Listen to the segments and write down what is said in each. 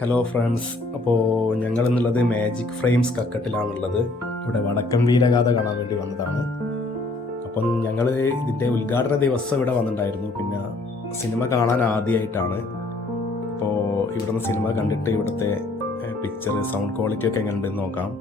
Hello friends, അപ്പോൾ ഞങ്ങൾ എന്നുള്ളത് മാജിക് ഫ്രെയിംസ് കക്കട്ടിലാണുള്ളത്. ഇവിടെ വടക്കൻ വീരഗാഥ കാണാൻ വേണ്ടി വന്നതാണ്. അപ്പം ഞങ്ങൾ ഇതിൻ്റെ ഉദ്ഘാടന ദിവസം ഇവിടെ വന്നിട്ടുണ്ടായിരുന്നു. പിന്നെ സിനിമ കാണാൻ ആദ്യമായിട്ടാണ്. അപ്പോൾ ഇവിടുന്ന് സിനിമ കണ്ടിട്ട് ഇവിടുത്തെ പിക്ചർ, സൗണ്ട് ക്വാളിറ്റി ഒക്കെ എങ്ങനെയുണ്ടെന്ന് നോക്കാം.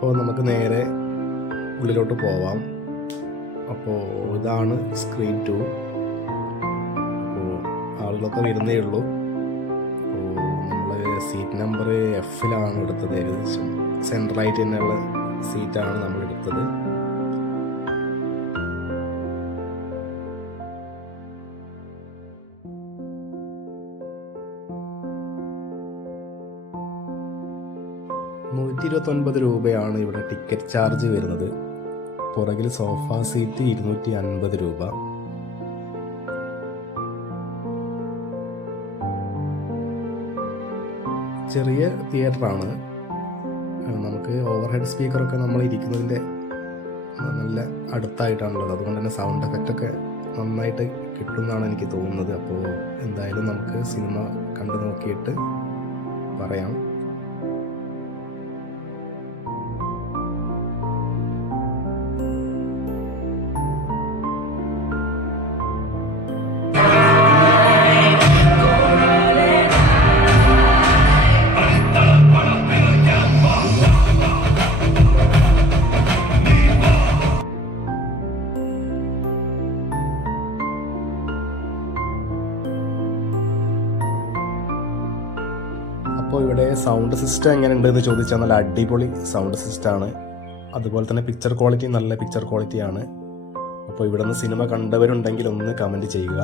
അപ്പോൾ നമുക്ക് നേരെ ഉള്ളിലോട്ട് പോവാം. അപ്പോൾ ഇതാണ് സ്ക്രീൻ 2. അപ്പോൾ ആളുകളൊക്കെ വരുന്നേ ഉള്ളൂ. അപ്പോൾ നമ്മൾ സീറ്റ് നമ്പർ F-ലാണ് എടുത്തത്. ഏകദേശം സെൻട്രലായിട്ട് തന്നെയുള്ള സീറ്റാണ് നമ്മൾ എടുത്തത്. ₹129 ഇവിടെ ടിക്കറ്റ് ചാർജ് വരുന്നത്. പുറകിൽ സോഫ സീറ്റ് ₹250. ചെറിയ തിയേറ്ററാണ്. നമുക്ക് ഓവർ ഹെഡ് സ്പീക്കറൊക്കെ നമ്മൾ ഇരിക്കുന്നതിൻ്റെ നല്ല അടുത്തായിട്ടാണുള്ളത്. അതുകൊണ്ട് തന്നെ സൗണ്ട് എഫക്റ്റൊക്കെ നന്നായിട്ട് കിട്ടുമെന്നാണ് എനിക്ക് തോന്നുന്നത്. അപ്പോൾ എന്തായാലും നമുക്ക് സിനിമ കണ്ടു നോക്കിയിട്ട് പറയാം. അപ്പോൾ ഇവിടെ സൗണ്ട് സിസ്റ്റം എങ്ങനെയുണ്ടെന്ന് ചോദിച്ചാൽ നല്ല അടിപൊളി സൗണ്ട് സിസ്റ്റമാണ്. അതുപോലെ തന്നെ പിക്ചർ ക്വാളിറ്റി നല്ല പിക്ചർ ക്വാളിറ്റിയാണ്. അപ്പോൾ ഇവിടെ നിന്ന് സിനിമ കണ്ടവരുണ്ടെങ്കിൽ ഒന്ന് കമൻറ്റ് ചെയ്യുക.